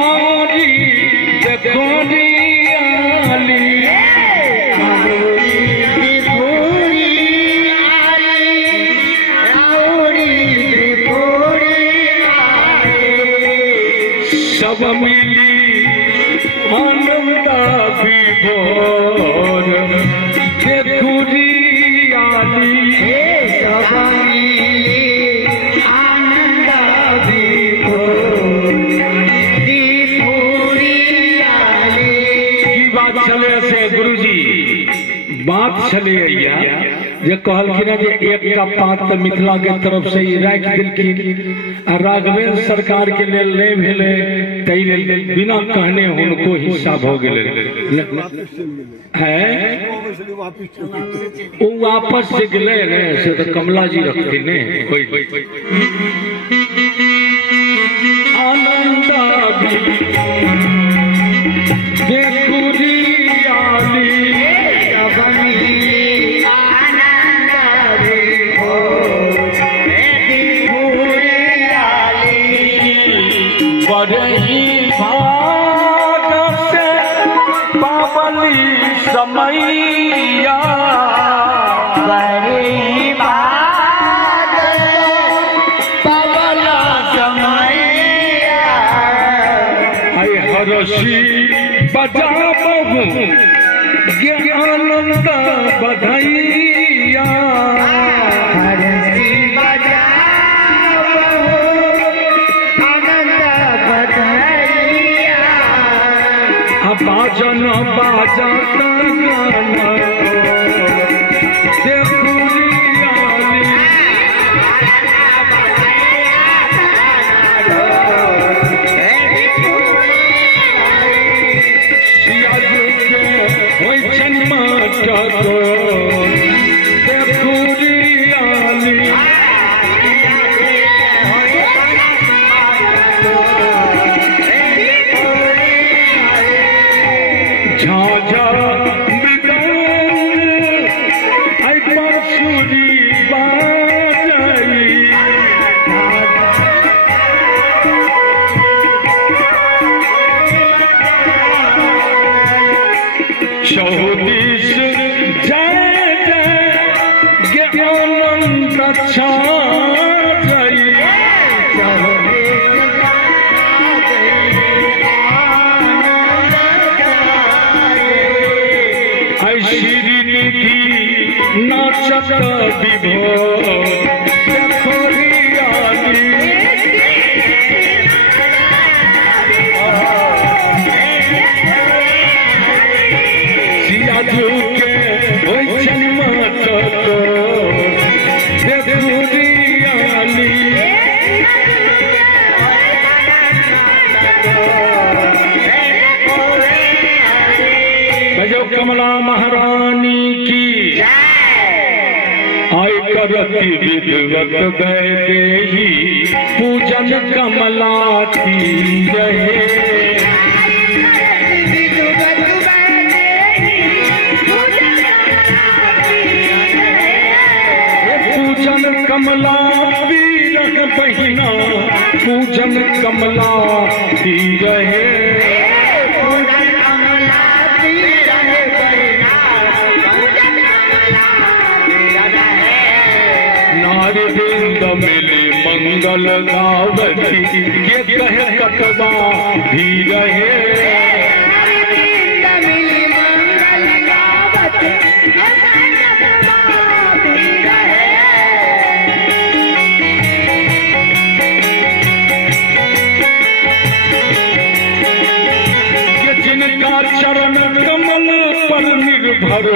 हारी देखोरी आली सब मिली आनंदा विभोर देखोरी आली सब मिली आनंदा विभोर देखोरी आली। की बात चले से गुरुजी बात चले जे कहलखिन जे एक का पात तो मिथिला के तरफ से ही राख दिलखिन आ राघवेंद्र सरकार के लेल नहीं भेले तई लेल बिना कहने उनको हिस्सा भ गेले है वो वापस से गेले ने से तो कमला जी रखथिन ने कोई आनंदा देखुरी आली बड़ी भाग से पावली समैया बड़ी भाग पावला समैया आई हरसी बजा बहु ज्ञानंद बधैया हरसी बजा बाजन बाजत गाना देखुरी आली सियाजू के होई जन्मा चतो देखुरी आली झाझा आई बांसुरी बाजाई चौदीस जय जय ज्ञानंद छा जाई श्रीनिधि नाचत विभोर देखोरी आली सियाजू के होई जन्मा चतो देखोरी आली भजो कमला महारानी की आई करती विधवत बैदेही पूजन कमला की रहे पूजन कमला वीर बहिना पूजन कमला की रहे नारविंद मिले मंगल गावती ये कहे कटवा भी रहे जिनका चरण कमल पर निर्भर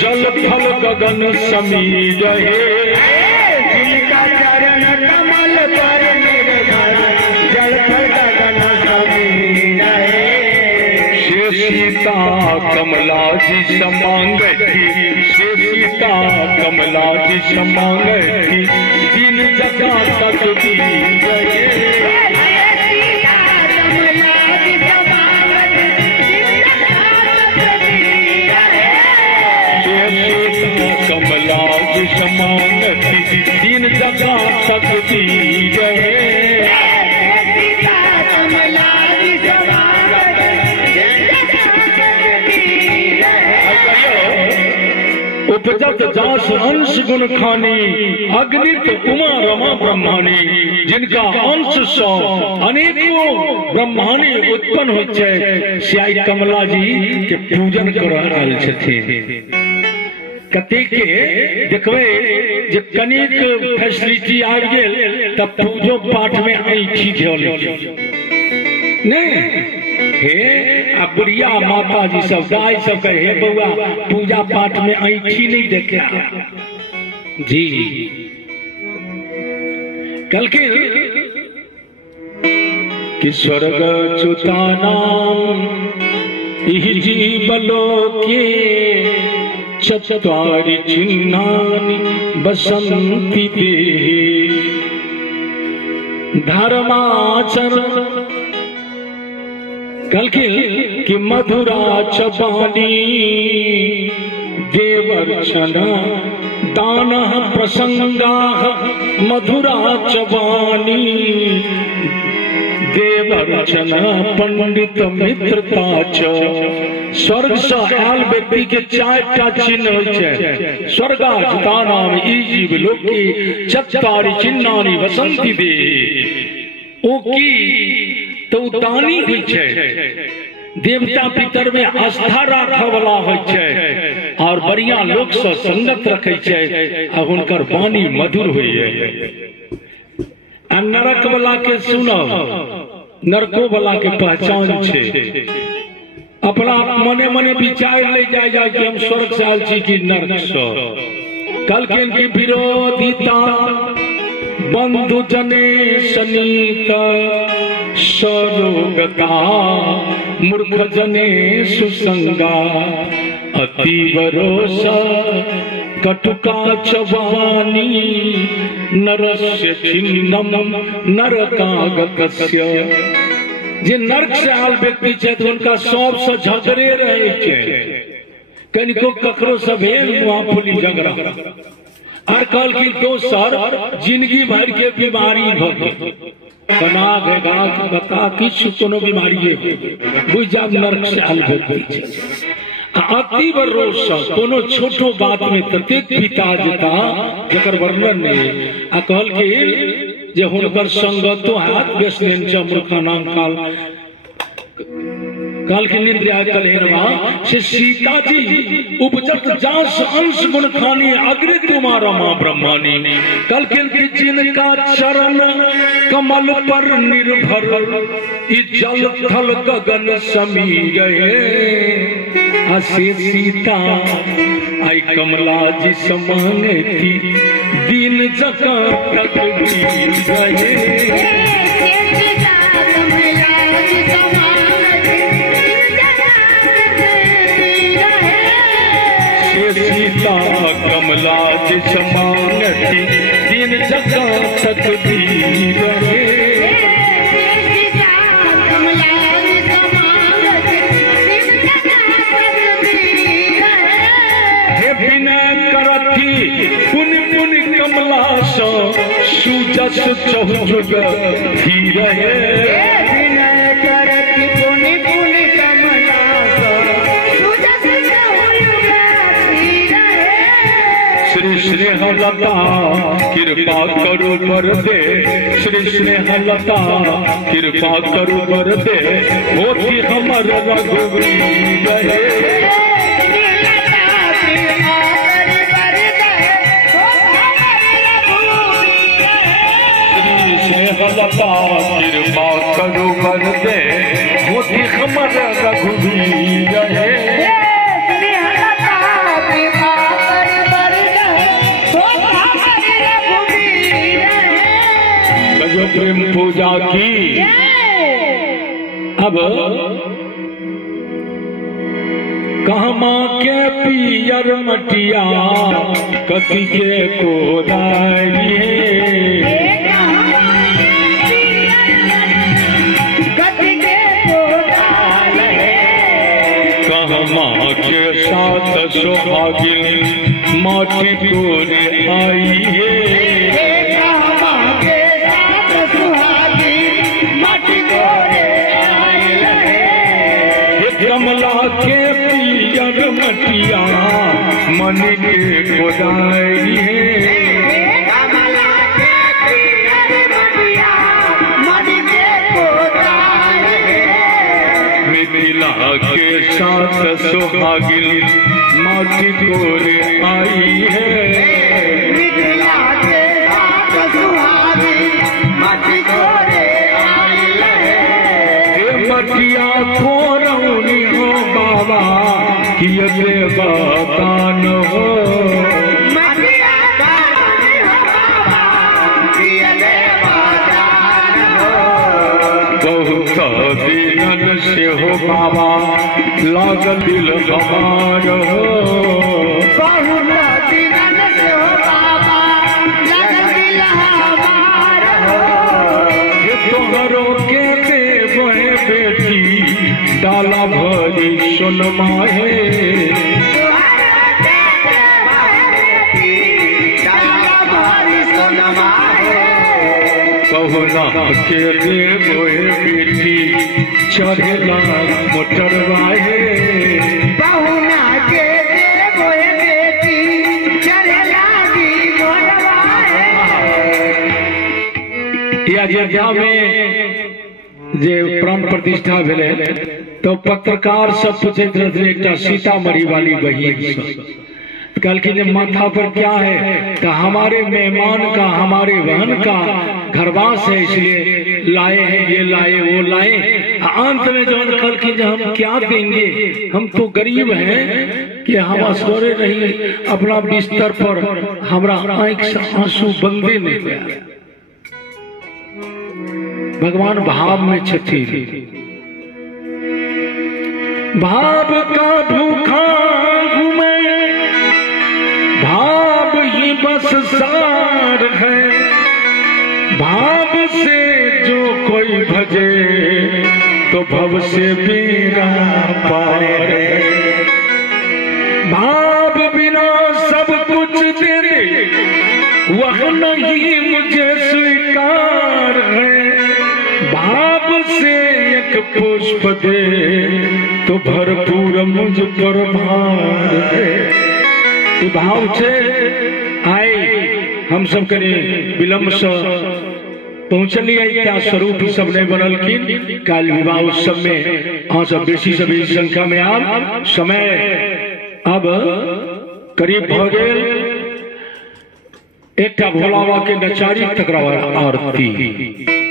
जल थल गगन समी रहे जिनका चरण कमल पर निर्भर जल थल गगन समी रहे से सीता कमला जी समांगती से सीता कमला जी समांगती तीन जगह तक दी गए कमला समांगती तीन जगह तक दी गए कमला उपजत जास अंश गुण खानी, अग्नित उमा रमा ब्रह्मानी, जिनका अंश सौ अनेकों ब्रह्मानी उत्पन्न हो छै, श्याई कमला जी के पूजन कर आयल छथिन। कते के देखबे जे कनिक फैसिलिटी आ गेल तब पूजो पाठ में ऐठी भेल नहीं हे आ बुढ़िया माता जी सब गाय सब कहे हे बउआ पूजा पाठ में ऐठी नहीं देखे जी। कल के कि स्वर्ग च्युतानाम इहि जीवलोके चत्वारि चिन्हानि बसन्ति देहि, धर्माचरण कल की मधुरा चबानी, देवर्षण दान प्रसंगा मधुरा चबानी, देवर्षण पंडित मित्रता च। स्वर्ग से आयल व्यक्ति के 4टा चिन्ह होय छै, स्वर्गाच्युतानाम ई जीव लोके चत्वारि चिन्हानि वसन्ति देहि। ओ की तो दानी होय छै, देवता पितर में आस्था राखय वाला होय छै और बढ़िया लोक से संगत रखे छै आ हुनकर वाणी मधुर होइए। आ नरक वाला के सुनब, नरको वाला के पहचान छे, अपना मने मने विचार ले जाए कि हम स्वर्ग से आयल छी कि नरक से। कल के इनकी विरोधिता बंधु जने सनीत सरोगता, मूर्ख जने सुसंगा अतीव रोष, कटुका चवानी नरस्य चिन्नम नरकागतस्य। जे नर्क से आयल व्यक्ति छै उनका सबसे झगड़े रहे छै, कनिको ककरो से भेल मुआ फुली झगड़ा। और कल की दोसर जिंदगी भर के बीमारी भऽ बना भेगा बता किछु कोनो बीमारी बुझ जाब नर्क से आयल व्यक्ति छै। अतीब रोष कोनो छोटो बात में ततेक पिता जेता जकर वर्णन नहीं। आ कहल कि जे हुनकर संगतो हाथ व्यसनेन च मूर्खानाम काल की निंद्रिया कलहेरवा से सीता जी उपजत जास अंश गुण खानी, अग्नि तुम्हारा माँ ब्रह्मानी। कल के जिनका चरण कमल पर निर्भर, जल थल गगन समीरे। असे सीता आई कमला जी समान थी, दीन जका तकदीर गए। सीता कमला जी समान थी, दीन जका तकदीर गए। कमला सुजस चहुजुग धीरे, विनय करती पुनि पुनि कमला सुजस चहुजुग धीरे। श्री स्नेहलता कृपा करू बर दे, श्री स्नेहलता कृपा करू बर दे, होती हमर रघुवीर रहे। लता कृपा करू बर दे, होती हमर रघुवीर रहे। गजो प्रेम पूजा की। अब कहमा के पियर मटिया कति के कोदारिए, माँ के साथ सुहागिन माटी कोरे आइए। माँ के साथ सुहागिन माटी कोरे आइए। कमला के पियर मटिया मन के खुदाई है मिथिला के साथ सुहागिन माटी गोरे आई है मिथिला के साथ सुहागिन माटी गोरे आई है मटिया खोरौनी हो बाबा किए बतान हो मटिया खोरौनी हो बाबा किए बतान हो बहुत दिनन से हो बाबा लाग दिल हमार हो बहुत दिनन से हो बाबा लाग दिल हमार हो तोहरो के देव है बेटी डाला भरी सोनमा है बहुना के देव है बेटी चढ़ेला मोटरवा है बहुना के देव है बेटी चढ़ेला मोटरवा है अयोध्या में जे प्राण प्रतिष्ठा भेले तो पत्रकार सब पूछे एक सीतामढ़ी वाली बहन कल की माथा पर क्या है तो हमारे मेहमान का हमारे बहन का घरवास है इसलिए लाए हैं ये लाए वो लाए अंत में जो कल की हम क्या देंगे हम तो गरीब हैं कि हम सोरे नहीं अपना बिस्तर पर हमारा आंख से आंसू बंदे नहीं गया भगवान भाव में छठी भाव का भूखा घूमे भाव ही बस सार है भाव से जो कोई भजे तो भव से बीरा पार भाव बिना सब कुछ तेरे वह नहीं मुझे स्वीकार है भाव से एक पुष्प दे तो भरपूर मुझ पर भार है भाव से आए हम सब करे विलम्ब से पहुंचलिए क्या स्वरूप सब ने बनल की काल विवाह उत्सव में हाँ सब बेसी से बेसी संख्या में आप समय अब करीब भ गेल एक भोला बाबा के नचारी तकरार आरती